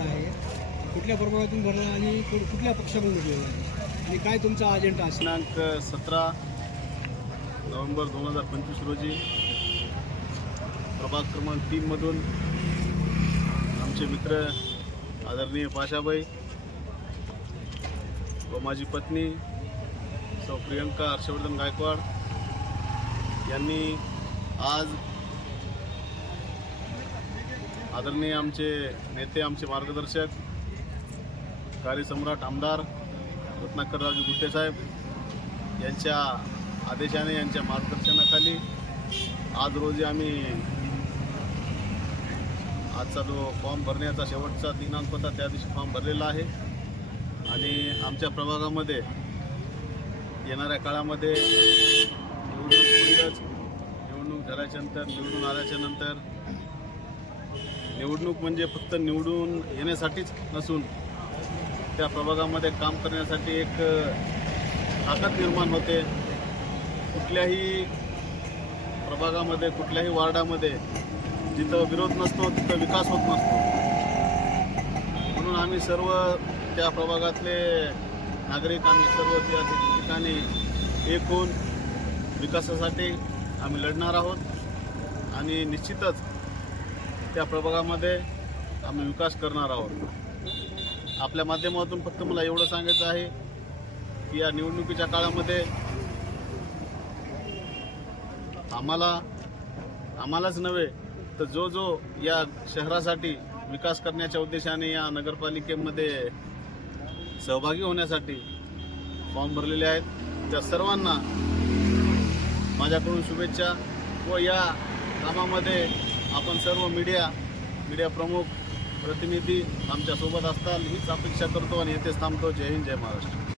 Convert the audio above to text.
आहे कुठल्या प्रभागातून भरला आणि कुठल्या पक्षाकडून भरलेला आहे आणि काय तुमचा अजेंडा असेल? दिनांक सतरा नोव्हेंबर दोन हजार पंचवीस रोजी प्रभाग क्रमांक तीनमधून आमचे मित्र आदरणीय पाशाबाई व माझी पत्नी सौ प्रियंका हर्षवर्धन गायकवाड यांनी आज आदरणीय आमचे नेते आमचे मार्गदर्शक कार्यसम्राट आमदार रत्नाकरराजू गुट्टेसाहेब यांच्या आदेशाने यांच्या मार्गदर्शनाखाली आज रोजी आम्ही आजचा जो फॉर्म भरण्याचा शेवटचा दिनांक होता त्या दिवशी फॉर्म भरलेला आहे. आणि आमच्या प्रभागामध्ये येणाऱ्या काळामध्ये निवडणूक निवडणूक झाल्याच्यानंतर निवडून आल्याच्यानंतर. निवडणूक म्हणजे फक्त निवडून येण्यासाठीच नसून त्या प्रभागामध्ये काम करण्यासाठी एक ताकद निर्माण होते. कुठल्याही प्रभागामध्ये कुठल्याही वार्डामध्ये जिथं विरोध नसतो तिथं विकास होत नसतो. म्हणून आम्ही सर्व त्या प्रभागातले नागरिक आम्ही सर्व त्या ठिकाणी एक होऊन विकासासाठी आम्ही लढणार आहोत. आणि निश्चितच त्या प्रभागामध्ये आम्ही विकास करणार आहोत. आपल्या माध्यमातून फक्त मला एवढं सांगायचं आहे की या निवडणुकीच्या काळामध्ये आम्हाला आम्हालाच नव्हे तर जो जो या शहरासाठी विकास करण्याच्या उद्देशाने या नगरपालिकेमध्ये सहभागी होण्यासाठी फॉर्म भरलेले आहेत त्या सर्वांना माझ्याकडून शुभेच्छा व या कामामध्ये आपण सर्व मीडिया मीडिया प्रमुख प्रतिनिधी आमच्यासोबत असताल हीच अपेक्षा करतो आणि येथेच थांबतो. जय हिंद जय महाराष्ट्र.